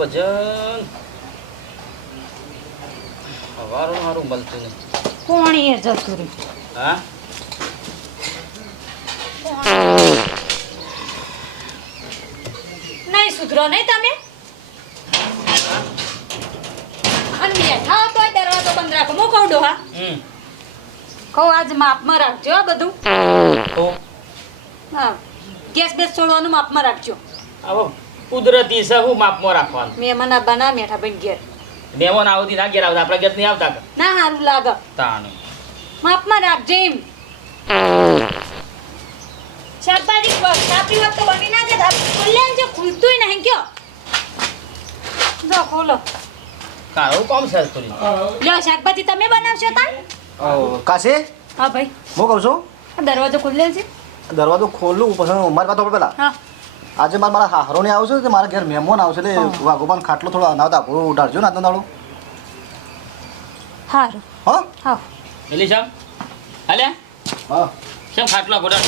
ભજન વારું મારું મળતું નહીં. કોણ એ જતું રહ્યું? હા નહીં સુધરો નહીં તમે અને બેઠા હો તોય દરવાજો બંધ રાખો. હું કહું ડોહા કહું આજ માપમાં રાખજો આ બધું. તો હા ગેસ બેસ છોડવાનું માપમાં રાખજો. આવો કુદરતી છે હું માપમાં રાખવાનું. મહેમાન આવવાના મેઠા ભાઈ ઘેર મહેમાન આવતી ના ઘેર આવતા આપણા ઘેર નહીં આવતા ના સારું લાગે. તાણ માપમાં રાખજો એમ. શાકભાજી કાપી વખત બની ના જતા ખુલ્લે જો ખુલતું નહીં કયો જો ખોલો. તારું કોમ છે થોડી. લ્યો શાકભાજી તમે બનાવશો તાન? કાશે હા ભાઈ હું કહું છું આ દરવાજો ખુલ્લે છે. દરવાજો ખોલું પછી મારી વાત પેલા હા આજે મારા હારોને આવશે કે મારા ઘેર મહેમાન આવશે એટલે વાઘોબાન ખાટલો થોડો અનાવતા પૂરું ઉડાડજો ને આજનો દાડો. સારું હા હા એલી શામ હાલે હા કેમ ખાટલા ઘોડા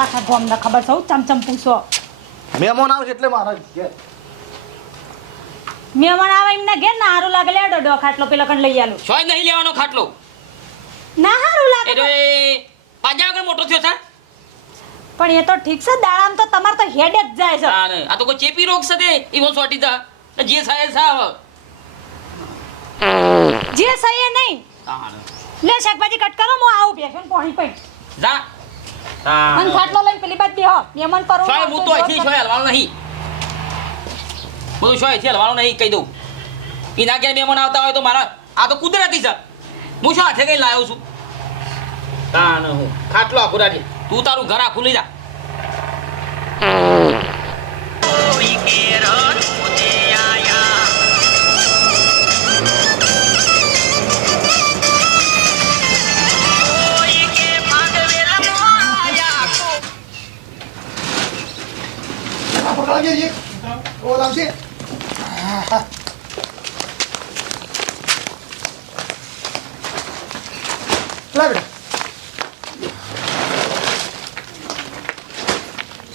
આખા ગામને ખબર સૌ ચમચમ પૂછો. મહેમાન આવશે એટલે મારા ઘેર મહેમાન આવે એમના ઘેર ના સારું લાગે લેડો ડો ખાટલો પેલો કણ લઈ આલું. છોય નહીં લેવાનો ખાટલો. ના સારું લાગે એટલે પાંજા વગર મોટો થયો છે. પણ એ તો ઠીક છે દાડામ તો તમાર તો હેડ જ જાય છે. તાણ આ તો કોઈ ચેપી રોગ છે તે ઈવન સોટી જા જે થાય સાવ જે સહી નહીં તાણ લે શાકભાજી કટ કરો હું આવું બેસો ને પાણી પી જા અને તાણ ખાટલો લઈને પેલી બાદ બેહો મહેમાન પર છોય હું તો અહીંથી છોય હલવાનો નહીં. બધું છોય અહીંથી હલવાનો નહીં કહી દઉં. એના ઘેર મહેમાન આવતા હોય તો મારા આ તો કુદરતી છે. હું શું હાથે કઈ લાવ્યો છું. તાણ હું ખાટલો આખું રાખી તું તારું ઘર આખું લઈ જા.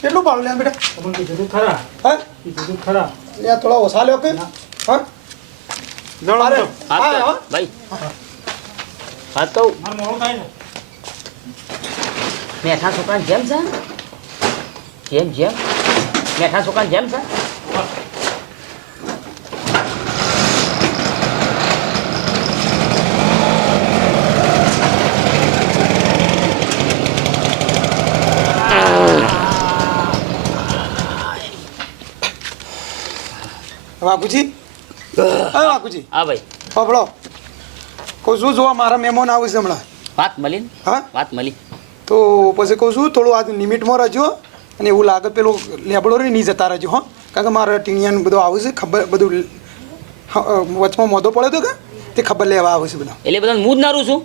કેટલું ભાડું લે બેટા? પણ કીધું તું ખરા હા કીધું તું ખરા લે થોડા ઓછા લ્યો કે હા જણો અરે તો હાથ હા કર, હા ભાઈ હાથ કહું માર મોડું થાય ને મેઠા છોકરાને જેમ છે જેમ મેઠા છોકરાને જેમ છે. વાઘુજી હા વાઘુજી હા ભાઈ પબળો કહું છું જોવા મારા મહેમાન આવે છે હમણાં વાત મળી ને? હા વાત મળી. તો પછી કહું છું થોડું આજ લિમિટમાં રહેજો અને એવું લાગે પેલો લેબડો રે નહીં જતા રહેજો હા કારણ કે મારા ટીણિયાને બધું આવે છે ખબર બધું વચમાં મોઢો પડ્યો હતો કે તે ખબર લેવા આવે છે બધા એટલે બધાને હું જ નારું છું.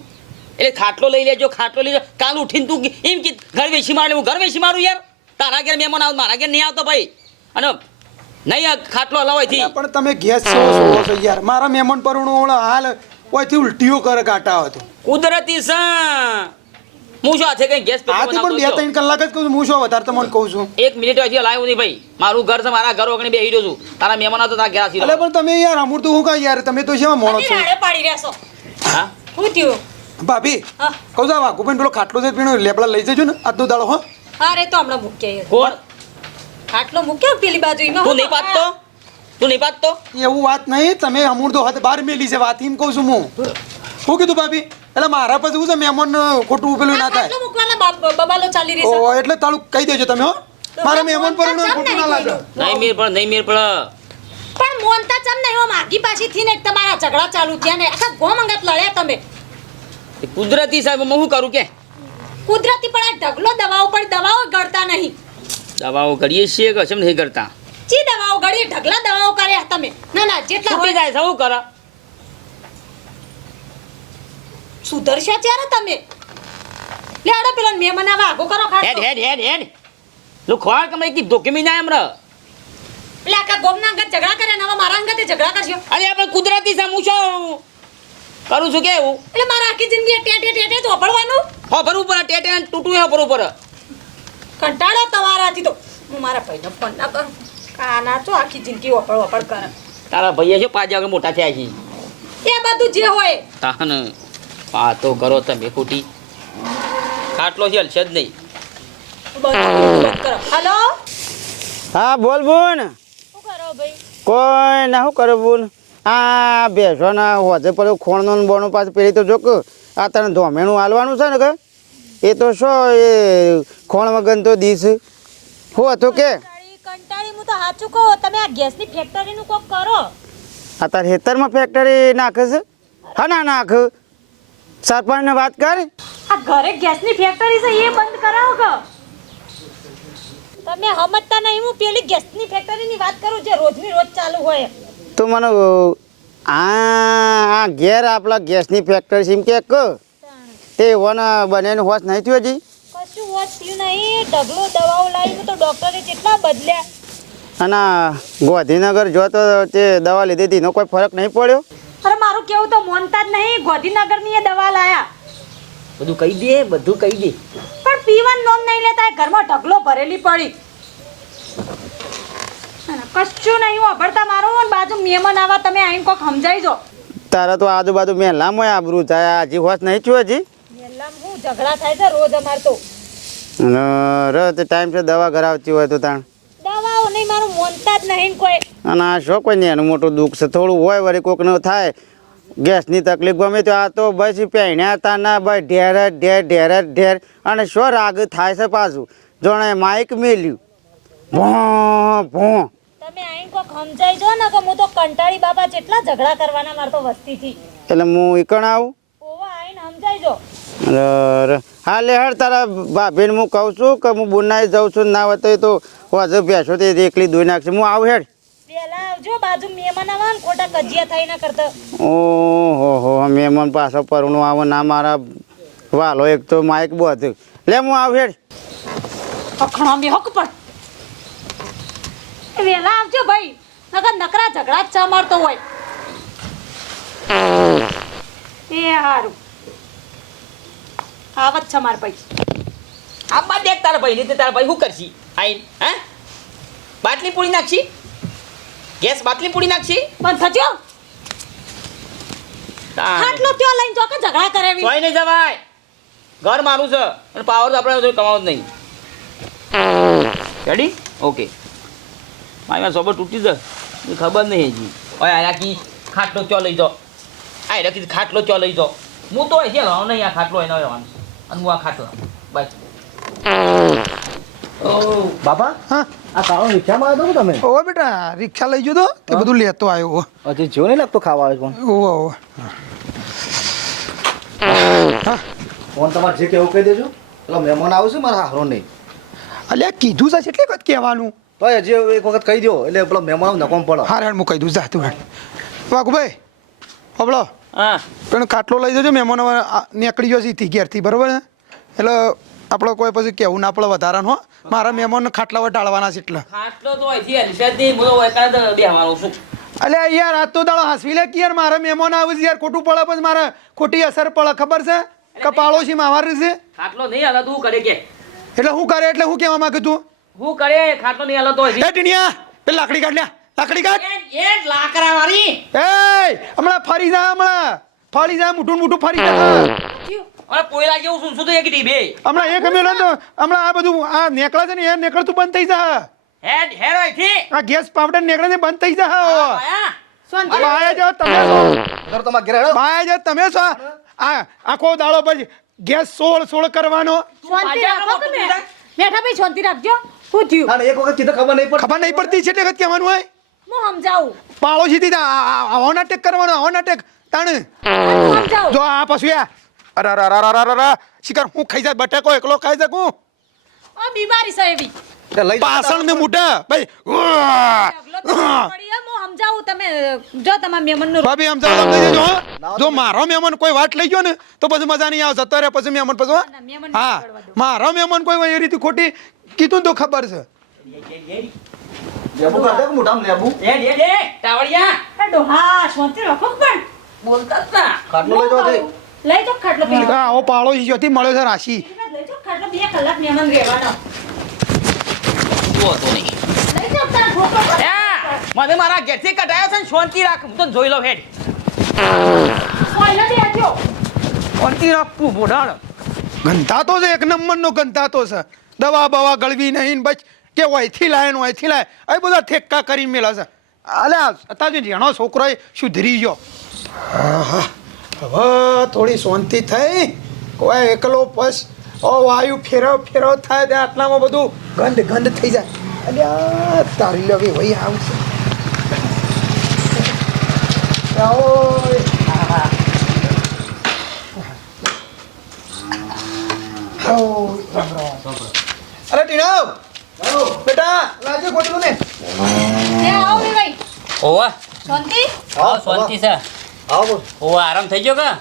એટલે ખાટલો લઈ લેજો ખાટલો લઈ લેજો. કાલ ઉઠીને તું એમ કે ઘર વેચી મારે હું ઘર વેચી મારું યાર. તારા ઘેર મહેમાન આવે મારા ઘેર નહીં આવતો ભાઈ. અને નહીં આ ખાટલો હલાવાયથી પણ તમે ગેસ છો છો યાર મારા મહેમાન પર હાલ ઓયથી ઉલટીઓ કરે કાટા હતો કુદરતી છે. હું શું હાથે કઈ ગેસ આથી પણ 2-3 કલાક જ કહું છું હું શું વધારે તમને કહું છું એક મિનિટ હજી લાવ્યો નહીં ભાઈ. મારું ઘર છે મારા ઘર ઓગણી બેહી રહ્યો છું. તારા મહેમાન આવતો તારા ઘેર આસી એટલે પણ તમે યાર અમૂર તો હું કાંઈ યાર તમે તો શેમાં મોણો છો રાડે પાડી રહેશો. હા શું થયું? ભાભી હા. કહું છું વાઘુભાઈ પેલો ખાટલો છે પીણો લેબડા લઈ જજો ને આજનો દાડો હો અરે તો હમણાં મૂક્યા કોણ ખાટલો મૂક્યો પેલી બાજુ એમાં તું નહીં પાતતો તું નહીં પાતતો એવું વાત નહીં તમે અમૂર તો હાથ બહાર મેલી છે વાત એમ કહું છું હું શું કીધું ભાભી એટલે મારા પછી શું છે મહેમાન ખોટું પેલું ના થાય ખાટલો મૂકવાના બબાલો ચાલી રહી છે. ઓ એટલે તાળું કહી દેજો તમે હો મારા મહેમાન પર ખોટું ના લાગે નહીં મેર પણ નહીં મેર પણ પણ મોનતા ચમ નહીં હો માગી પાછી થી ને એક તમારા ઝઘડા ચાલુ થયા ને આખા ગોમ અંગત લડ્યા તમે. એ કુદરતી સાહેબ હું શું કરું કે કુદરતી પણ આ ઢગલો દવાઓ પણ દવાઓ ગળતા નહીં. દવાઓ કરીએ છીએ કે કેમ નહીં કરતા. ચી દવાઓ ગળી ઢગલા દવાઓ કર્યા તમે. ના ના જેટલા છૂટી હોય જાય શું કરે સુધરશો ત્યારે તમે. લે આડો પેલો મહેમાન આવે આગો કરો હેડ ખાટલો. હેડ હેડ હેડ લો ખોળ કમાઈ કી ધોકેમી ના એમ ર એટલે આખા ગોમના અંગત ઝઘડા કર્યા ને હવે મારા અંગતે ઝઘડા કરશો. અરે આપણે કુદરતી છે હું શું કરું છું કેવું એટલે મારા આખી જિંદગી ટેટે ટેટે જ વાપરવાનું. હો ભરવું પડે ટેટે તૂટું હો ભરવું પડે. કંટાળો તમારાથી તો હું મારા ભાઈને ફોન ના કરું કાના તો આખી જિંદગી વપડ વપડ કરે તારા ભાઈએ શું 5 વાગે મોટા થયા છે એ બધું જે હોય તાન આ તો કરો તમે ખોટી ખાટલો છે હલશે જ નહીં બધું કરો હલો હા બોલ બોન શું કરો ભાઈ કોઈ ના શું કરે બોન આ બેસો ના હોજે પેલું ખોણનો ને બોનું પાછું પેલી તો જો કે આ તને ધોમેણું હાલવાનું છે ને કે એ તો શું એ ખોણ વગર તો દીશ શું હતું કે કંટાળી હું તો સાચું કહું તમે આ ગેસની ફેક્ટરીનું કોક કરો આ તાર ખેતરમાં ફેક્ટરી નાખે છે હા ના નાખ સરપંચને વાત કર આ ઘરે ગેસની ફેક્ટરી છે એ બંધ કરાવો કે તમે સમજતા નહીં હું પેલી ગેસની ફેક્ટરીની વાત કરું જે રોજની રોજ ચાલુ હોય તો મને આ ઘેર આપણા ગેસની ફેક્ટરી છે એમ કે તે વન બનેનું હોશ નહીં થયું હજી કશું હોત થયું નહીં ઢગલો દવાઓ લાવી તો ડોક્ટરે કેટલા બદલ્યા અને ગોધીનગર જો તો તે દવા લીધી હતી એનો કોઈ ફરક નહીં પડ્યો અરે મારું કેવું તો મોનતા જ નહીં ગોધીનગરની એ દવા લાયા બધું કહી દે બધું કહી દે પણ પીવાનું નોમ નહીં લેતા એ ઘરમાં ઢગલો ભરેલી પડી અને કશું નહીં વાપરતા મારું અને બાજુ મહેમાન આવા તમે આઈને કોક સમજાઈ જો તારા તો આજુબાજુ મેલામાં આબરૂ થાય હજી હોશ નહીં થયું હજી મેલ્લામ હું ઝઘડા થાય છે રોજ અમાર તો અને તે ટાઈમ છે દવા કરાવતી હોય તો તાણ દવાઓ નહીં મારું મોનતા જ નહીં કોઈ અને આ શું કોઈ નહીં એનું મોટું દુઃખ છે થોડું હોય વળી કોકનું થાય ગેસની તકલીફ ગમે તો આ તો બસ પહેણ્યા હતા ના ભાઈ ઢેર અને શું રાગ થાય છે પાછું જોણે માઇક મેલ્યું ભો ભો તમે આઈને કોક સમજાઈ જો ને કે હું તો કંટાળી બાબા જેટલા ઝઘડા કરવાના માર તો વસ્તીથી એટલે હું ઈકણ આવું ઓવા આઈને સમજાઈ જો હા લે હર તારા ભાભીને હું કહું છું કે હું બુનાઈ જાઉં છું ના હોય તો એ તો વાજુ બેસો તે એકલી ધોઈ નાખશે હું આવું હેડ પેલા આવજો બાજુ મહેમાન આવા ને ખોટા કજિયા થઈ ના કરતા ઓહો મહેમાન પાછો પરણું આવો ના મારા વાલો એક તો માઇક બધું લે હું આવું હેડ અખણા બે હક પર વેલા આવજો ભાઈ નકર નકરા ઝઘડા જ ચા મારતો હોય એ હારું આવત છે માર ભાઈ આ બાદ દેખ તારા ભાઈ ને તારા ભાઈ શું કરશી આઈ હે બાટલી પૂરી નાખશી ગેસ બાટલી પૂરી નાખશી બંધ થજો ખાટલો ત્યો લઈને જો કે ઝઘડા કરે એવી સોય નહીં જવાય ઘર મારું છે અને પાવર તો આપણે કમાવો જ નહીં રેડી ઓકે મારી સોબર તૂટી જાય એ ખબર નહીં હજી ઓય આ કી ખાટલો ચો લઈ જાઓ આ રાખી ખાટલો ચો લઈ જાઓ હું તો અહીંયા લાવ નહીં આ ખાટલો એનો રહેવાનો અને હું આ ખાટલો બસ ઓ બાપા હા આ કાળો રિક્ષામાં આવ્યો તો તમે ઓવે બેટા રિક્ષા લઈ ગયો તો તે બધું લેતો આવ્યો હજી જો નહીં લાગતો ખાવા આવ્યો પણ ઓવે ઓવે ફોન તમારે જે કેવું કહી દેજો પેલો મહેમાન આવશે મારા હારો નહીં અલ્યા કીધું છે કેટલી વખત કહેવાનું તો હજી એક વખત કહી દો એટલે પેલો મહેમાન નકોમ પડે હાર હેડ હું કહી દઉં જા તું હેડ વાઘુભાઈ હબળો હા પેલો ખાટલો લઈ જજો મહેમાન હવે નીકળી ગયો છે ઘેરથી બરાબર ને એટલે આપણે કોઈ પછી કેવું ના પડે વધારાનું હો મારા મહેમાનને ખાટલા પર ટાળવાના છે એટલે ખાટલો તો અહીંથી હલશે જ નહીં બોલો એકાદ બેહવાનું છું અલ્યા યાર આ તો દાડો હસવી લે કે યાર મારા મહેમાન આવે છે યાર ખોટું પડે પછી મારે ખોટી અસર પડે ખબર છે કે પાડોશી માવાર છે ખાટલો નહીં હાલત હું કરે કે એટલે હું કરે એટલે હું કહેવા માંગે તું હું કરે ખાટલો નહીં હાલત હોય એ ટીનિયા પેલી લાકડી કાઢ લ્યા લાકડી કાઢ એ લાકડા વાળી એ હમણાં ફરી જા હમણાં ફરી જા મોટું ફરી જા અરે પોયલા જેવું શું શું તો એક ટીબે હમણાં એક મેલો તો હમણાં આ બધું આ નેકળા છે ને એ નેકળતું બંધ થઈ જા હેડ હેડ અહીંથી આ ગેસ પાવડર નેકળે ને બંધ થઈ જા આયા બાયા જો તમે છો અગર તમારે ઘેર હેડો બાયા જો તમે છો આ આખો દાડો પછી ગેસ સોળ કરવાનો શાંતિ રાખો તમે બેઠા ભાઈ શાંતિ રાખજો શું થયું અને એક વખત કીધું ખબર નહીં પડતી ખબર નહીં પડતી છે એટલે વખત કહેવાનું હોય હું સમજાવું પાડોશીથી આવો નાટક કરવાનો આવો નાટક તાણ હું સમજાવું જો આ પાછું અરે શિકાર હું ખાઈ જાય બટેકો એકલો ખાઈ શકું આ બીમારી છે એવી તે લઈ જાઓ. પાછળ ને મોટા ભાઈ ઢગલો તો પડી હે, હું સમજાવું તમે જો તમારા મહેમાનનું ભાભી આમ ચાલો સમજી દેજો હો. જો મારો મહેમાન કોઈ વાત લઈ ગયો ને તો પછી મજા નહીં આવે જતો રહે પછી મહેમાન પછી હો. ના, મહેમાન હા નહીં પડવા દો. મારો મહેમાન કોઈ એ રીતે ખોટી કીધું ને તો ખબર છે લેબુ કાઢ દે કે મોઢામાં લેબુ એ ટાવળિયા એ ડોહા શાંતિ રાખો પણ બોલતા જ ના ખાટલો લઈ જાઓ તે. લઈ જાઓ ખાટલો બે હા ઓ પાડોશી જ્યોતિ મળ્યો છે રાશિ લઈ જાઓ ખાટલો 2 કલાક મહેમાન રહેવાના જુઓ તો નહીં લઈ જાઓ તાર છોકરો મને મારા ઘેરથી કઢાયો છે ને શાંતિ રાખ હું તો જોઈ લઉં હેડ ઓય નથી આજો શાંતિ રાખવું બોડાણ ગંધાતો છે એક નંબરનો ગંધાતો છે દવા બવા ગળવી નહીં બસ કે ઓયથી લાય ને ઓયથી લાય એ બધા ઠેક્કા કરીને મેલા છે અલે અત્યારે જેણો છોકરો એ સુધરી ગયો હવે થોડી શાંતિ થઈ કોઈ એકલો બસ ઓ વાયુ ફેરવ થાય ત્યાં આટલામાં બધું ગંધ થઈ જાય અલ્યા તારી લવી વહી આવશે અરે ટીણાવ બેટા લાજે ગોટલું ને એ આવો રે ભાઈ ઓવા શાંતિ શાંતિ છે આવો ઓવા આરામ થઈ ગયો કા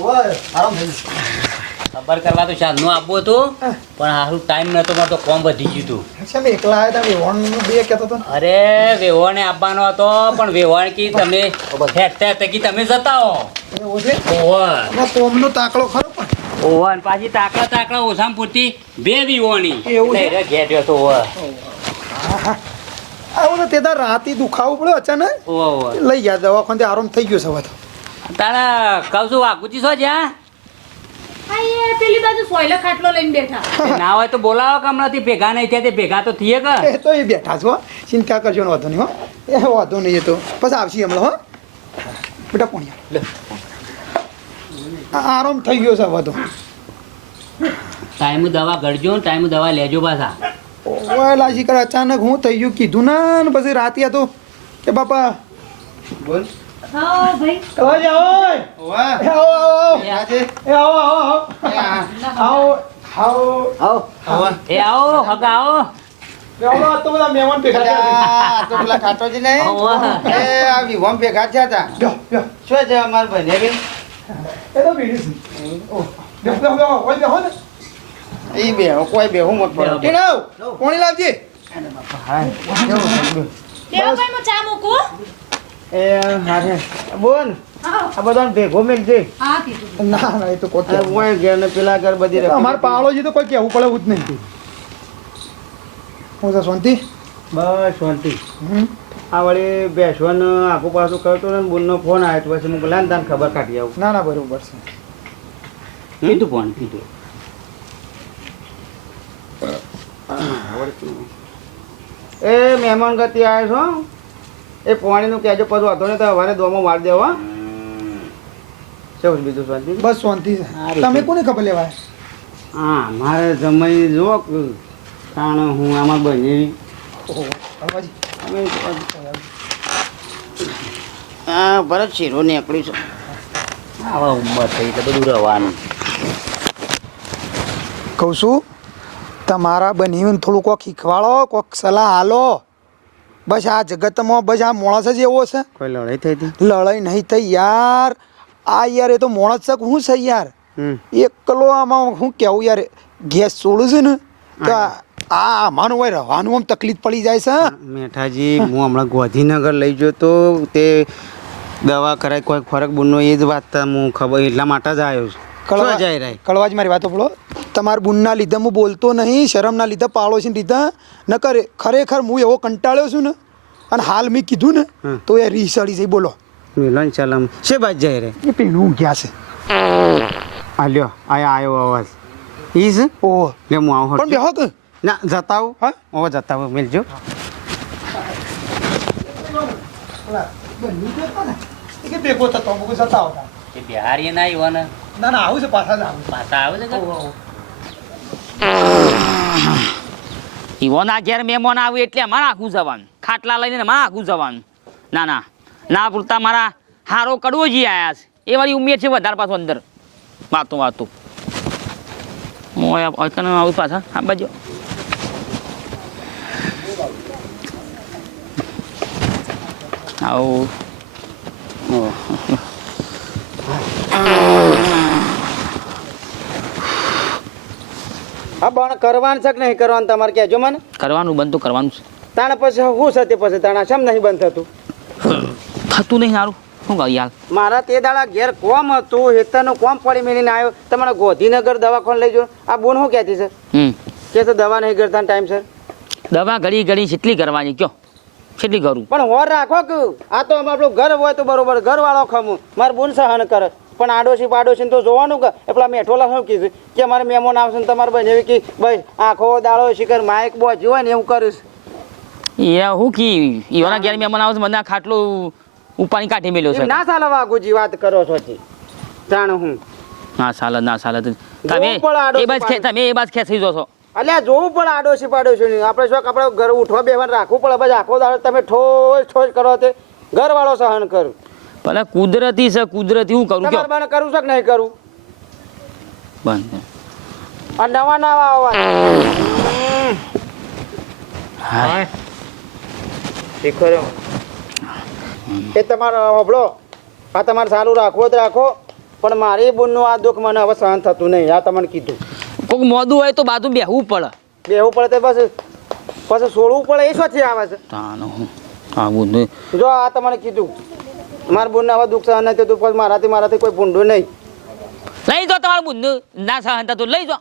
ઓય આરામ થઈ ગયું ખબર કરવા તો શાનનું આપવું હતું પણ હારું ટાઈમ નતો મળતો કોમ વધી ગયું હતું છે મેં એકલા આવ્યા હતા વેવણનું બે કહેતો હતો અરે વેવોને આપવાનો હતો પણ વેવણ કી તમે હેઠતા હતા કે તમે જતા હો એવું છે ઓવા એમાં કોમનો તાકડો ખરો પણ ઓવા અને પાછી તાકડા ઓછામાં પૂરતી બે વિવોની એવું છે? ઘેટ્યો તો ઓવા આવું તો તે તાર રાતે દુખાવું પડ્યો અચાનક ઓવા લઈ ગયા દવાખાને આરામ થઈ ગયો છે હવે તો તારા કહું છું વાઘુજી છો જ્યાં આ એ પેલી બાજુ સોયલા ખાટલો લઈને બેઠા ના હોય તો બોલાવો કે હમણાંથી ભેગા નહીં થયા તે ભેગા તો થઈએ કે એ તો એ બેઠા છો ચિંતા કરજો ને વાંધો નહીં હો એ વાંધો નહીં એ તો પછી આવશે હમણાં હો બેટા પોણિયા આરામ થઈ ગયો છે હવે તો ટાઈમ દવા ગળજો ને ટાઈમ દવા લેજો પાછા ઓય લાજી કર અચાનક હું થઈ ગયું કીધું ના ને પછી રાતે હતો કે બાપા બોલ હા ભાઈ કવા જાઓ વાહ એ આવો આજે આવો એ આવો હગા આવો તો બધા મહેમાન ભેગા થયા તો પેલા ખાટોજી નહીં ઓવા. એ આ વિહોમ ભેગા થયા હતા બ્યો, બ્યો. શું છે અમારા ભાઈને બી એ તો બીડી છે બ્યો, બ્યો, બ્યો. ઓય બેહો ને એ બે કોઈ બે હું મત પડો ટીનાવ કોણી લાવજે દેવો ભાઈ હું ચા મૂકું એ હારે બોલ હા આ બધાને ભેગો મેલજે હા કીધું ના ના એ તો કોતે ઓય ઘેર ને પેલા ઘર બધી રખડી. અમાર પાળોજી તો કોઈ કહેવું પડે એવું જ નહીં હું છે શાંતિ બસ શાંતિ હમ. આ વળી બેસવાનું આખું પાછું કરતો ને બોલનો ફોન આવ્યો તો પછી હું બોલા ને ખબર કાઢી આવું ના ના બરોબર છે કીધું પણ કીધું એ મહેમાન ગતિ આવ્યો છો એ પાણીનું કહેજો પછી વાંધો નહીં તો હવારે દોમો મારી દેવો હો. શું બીજું શાંતિ બસ શાંતિ છે તમે કોને ખબર લેવાય હા મારે જમાઈ જો કારણ હું આમાં બની ઓહો, હલવાજી. હા ભરત શીરો નીકળ્યું છે આવા ઉંમર થઈ એટલે બધું રહેવાનું કહું છું તમારા બનીને થોડું કોક શીખવાડો કોક સલાહ હાલો બસ આ જગતમાં બસ આ માણસ જ એવો છે કોઈ લડાઈ થઈ હતી લડાઈ નહીં થઈ યાર આ યાર એ તો માણસ છે કે હું છે યાર એકલો આમાં હું કેવું યાર ગેસ છોડું છું ને તો આ આમાંનું હોય રહેવાનું આમ તકલીફ પડી જાય છે મેઠાજી હું હમણાં ગોધીનગર લઈ ગયો તો તે દવા કરાય કોઈ ફરક બુનનો એ જ વાત હું ખબર એટલા માટે જ આવ્યો છું શું જાય રહી કળવાજ મારી વાતો પડો તમારા બુનના લીધે હું બોલતો નહીં શરમના લીધે પાડોશીને લીધે ન કરે ખરેખર હું એવો કંટાળ્યો છું ને અને હાલ મેં કીધું ને તો એ રીસડી જઈ બોલો મિલન ચલમ છે બાદ જાય રે એ પીણું ગયા છે આલ્યો આયા આવ્યો અવાજ ઈ છે ઓહો લે હું આવું પણ બેહો કે ના જતા આવું હા ઓ જતા આવું મિલજો કે ભેગો થતો અમુક જતા આવતા એ બિહારી ના આવ્યો ને ના ના આવું છે પાછા જ આવું પાછા આવે છે ઈવોના ઘેર મહેમાન આવ્યું એટલે અમારે આખું જવાનું ખાટલા લઈને મારે આખું જવાનું ના ના ના પૂરતા મારા હારો કડવો જી આયા છે એ વાળી ઉમેર છે વધારે પાછું અંદર વાતું હું આવું પાછા આ બાજુ આવું હા પણ કરવાનું છે કે નહીં કરવાનું તમારે કહેજો મને કરવાનું બંધ તો કરવાનું છે તાણે પછી શું છે તે પછી તાણે શેમ નહીં બંધ થતું થતું નહીં સારું શું કહું યાર મારા તે દાડા ઘેર કોમ હતું હેતરનું કોમ પડી મેળીને આવ્યો તમારા ગોધીનગર દવાખાને લઈ જાઓ આ બોન શું કહેતી છે કે દવા નહીં કરતા ટાઈમ સર દવા ઘડી ઘડી જેટલી કરવાની કયો કેટલી કરું પણ હોર રાખો કે આ તો આપણું ઘર હોય તો બરોબર ઘરવાળો ખમું મારે બુન સહન કરે પણ આડોશી પાડોશી તો જોવાનું કે એ પેલા મેઠોલા શું કીધું કે અમારે મહેમાન આવશે ને તમારે બને એવી કે ભાઈ આખો દાડો શિખર માઇક બોજ હોય ને એવું કરીશ એ હું કી ઈવાના ઘેર મહેમાન આવે છે મને આ ખાટલો ઉપાની કાઢી મેલ્યો છે એમ ના ચાલે વાઘુજી વાત કરો છો જી જાણ હું ના સાલે તમે જોવું પડે આડોશી એ બાજ તમે એ બાજ ખેંચી જો છો અલ્યા જોવું પડે આડોશી પાડોશી નહીં આપણે શું આપણે ઘર ઉઠવા બેવાનું રાખવું પડે બસ આખો દાડો તમે ઠોસ કરો તે ઘરવાળો સહન કરું ભલે કુદરતી છે કુદરતી હું કરું કયો તમારે કરું છે કે નહીં કરું બંધ આ નવા નવા અવાજ હા શીખો એ તમારો હોબળો આ તમારે સારું રાખવો તો રાખો પણ મારી બુનનું આ દુઃખ મને હવે સહન થતું નહીં આ તમને કીધું કોઈક મોદું હોય તો બાજુ બેહવું પડે બેહવું પડે તો પછી છોડવું પડે એ શોથી આવે છે તાનો હું આવું નહીં જો આ તમારે કીધું મારા બુનને હવે દુઃખ સહન નહીં થતું પછી મારાથી કોઈ ભૂંડું નહીં લઈ જાઓ તમારું બુંદ ના સહન થતું લઈ જાઓ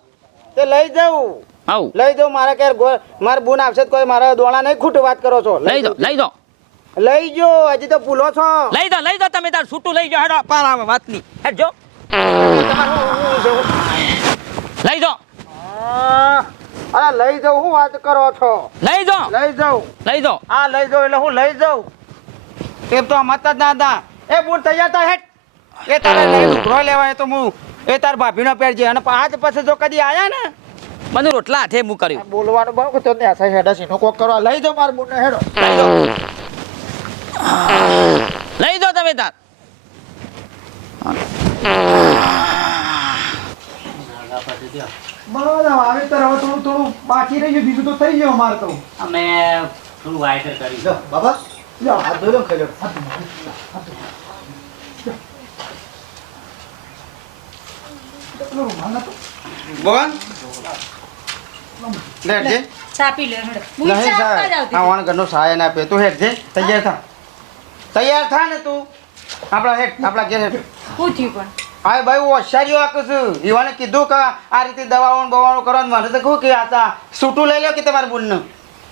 તે લઈ જાઉં આવું લઈ જાઉં મારા ક્યારે મારા બુન આવશે તો કોઈ મારા દોણા નહીં ખોટું વાત કરો છો લઈ જાઓ લઈ જો હજી તો ભૂલો છો લઈ જાઓ તમે તાર છૂટું લઈ જાઓ હેડો પાર આવે વાત નહીં હેડ જો લઈ જાઓ અરે લઈ જાઉં હું વાત કરો છો લઈ જાઓ લઈ જાઉં આ લઈ જાઉં એટલે હું લઈ જાઉં એમ તો મત જ ના હતા એ બુન તૈયાર થા હેટ એ તારે લઈ ઉઘરો લેવાય તો હું એ તાર ભાભીનો પહેરજે અને આજ પછી જો કદી આયા ને મને રોટલા હાથે હું કર્યું બોલવાનું બહુ તો ને આસા હેડા સીનો કોક કરવા લઈ જાઉં માર બુનને હેડો લઈ જાઓ તમે તાર બરાબર આવે તો હવે થોડું બાકી રહી ગયું બીજું તો થઈ ગયું અમારે તો અમે થોડું વાયટર કરી લો બાબા લ્યો. હાથ ધોઈ લો ને ખાઈ લો બોલ લેટ જે ચા પી લે હેડો હું નહીં ચા આપવા જ સાહેબ આવતી આ વાણ ઘરનો સહાય ના આપે તું હેડ જે તૈયાર થા ને તું આપણા ઘેર હેડ હું થયું પણ હા ભાઈ હું હોશિયારીઓ આપું છું યુવાને કીધું કે આ રીતે દવાઓ બવાઓ કરવાનું મને તો કહું કે આ છૂટું લઈ લો કે તમારા બુનનું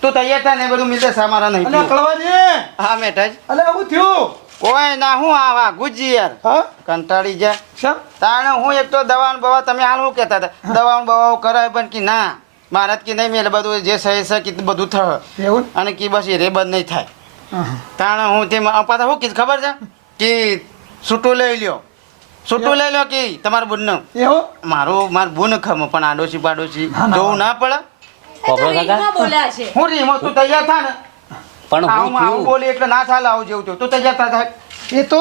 તું તૈયાર થાય ને એ બધું મિલશે સામારા નહીં અલ્યા કળવાજી હા મેઠાજ અલ્યા આવું થયું કોઈ ના હું આવા ગુજી યાર હા કંટાળી જા શા તાણે હું એક તો દવા બવા તમે હાલ શું કહેતા હતા દવા બવાઓ કરાય પણ કે ના મારા જ કે નહીં મેલે બધું જે સહી છે કે બધું થશે એવું અને કે બસ એ રે બંધ નહીં થાય હા તાણે હું તે પાછા શું કીધું ખબર છે કે છૂટું લઈ લ્યો છૂટું લઈ લો કે તમારા બુનનું એવું મારું બુન ખમ પણ આડોશી પાડોશી ના, ના. જોવું ના પડે એ તો રીતમાં બોલ્યા છે હું રીમો તું તૈયાર થા ને પણ આવું આવું બોલી એટલે ના ચાલે આવું જેવું તું તૈયાર થા થાય એ તો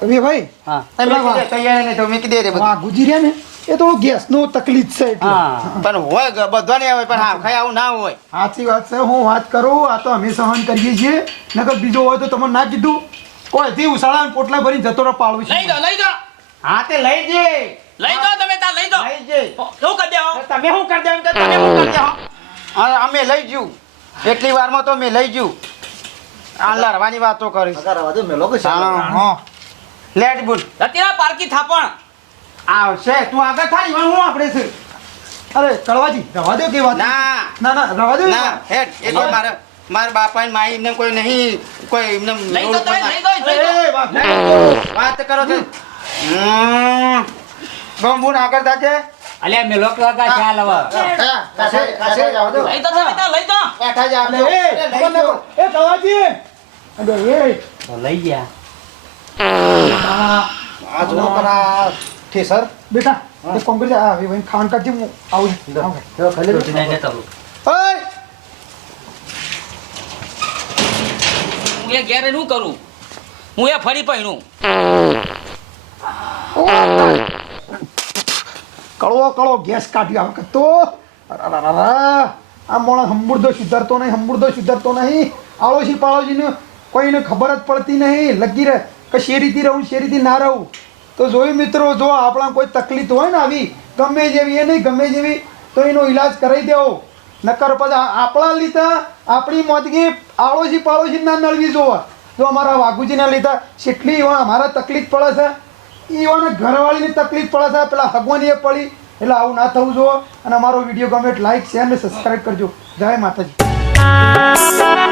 હવે ભાઈ હા તમે કીધે તૈયાર નહીં તો મેં કીધે રે બધું વાહ ગુજી રહ્યા ને એ તો ગેસનો તકલીફ છે એટલે હા પણ હોય બધા ને હોય પણ હા ખાઈ આવું ના હોય સાચી વાત છે હું વાત કરું આ તો અમે સહન કરીએ છીએ નકર બીજો હોય તો તમને ના કીધું કોઈથી ઉસાળા પોટલા ભરીને જતો રહો પાડવું છે લઈ જાઓ હા તે લઈ જે લઈ જાઓ તમે તાર લઈ જાઓ લઈ જે શું કરી દેવો તમે શું કરી દો એમ કે તમે શું કરી દો હા અમે લઈ જયું એટલી વારમાં તો મેં લઈ જયું આ લડવાની વાતો કરીશ અગર આવા દે મેલો કે હા લેટ બુલ અત્યારે પારકી થાપણ આવશે તું આગળ થાય હું આપણે છે અરે કળવાજી રવા દો કે વાત ના ના ના રવા દો ના હેડ એ તો મારા બાપા ને માઈ ને કોઈ નહીં કોઈ એમને લઈ જાઓ તમે લઈ જાઓ લઈ જાઓ એ વાત વાત કરો છો ગમબુન આગળ થાકે અલ્યા મેલો કાકા ચાલ હવે કાશે જાવ દો લઈ જાઓ તમે તાર લઈ જાઓ બેઠા જા આપણે એ લઈ જાઓ. એ કળવાજી અરે એ લઈ ગયા આ જો કરા ઠેસર બેટા એક કામ કરજે આ ભાઈ ખાન કાઢજે હું આવું છું. લો ખાઈ લે નહીં લેતા હું ઓય એ ઘેર શું કરું હું એ ફરી પૈણું કળવો ગેસ કાઢ્યો આ વખત તો અરરરર. આ મોણસ હંબુરદો સુધરતો નહીં આળોશી પાળોશીને કોઈને ખબર જ પડતી નહીં લગી રહે કે શેરીથી રહું શેરીથી ના રહું તો જોયું મિત્રો જો આપણા કોઈ તકલીફ હોય ને આવી ગમે જેવી એ નહીં ગમે જેવી તો એનો ઈલાજ કરાવી દેવો નકર પછી આપણા લીધા આપણી મોદગી આળોશી પાળોશી ના નળવી જોવા જો અમારા વાઘુજીના લીધા કેટલી અમારા તકલીફ પડે છે ઈવાને ઘરવાળીની તકલીફ પડે છે પેલા હગવાની એ પડી એટલે આવું ના થવું જોઈએ અને અમારો વિડીયો ગમે લાઈક શેર ને સબસ્ક્રાઈબ કરજો જય માતાજી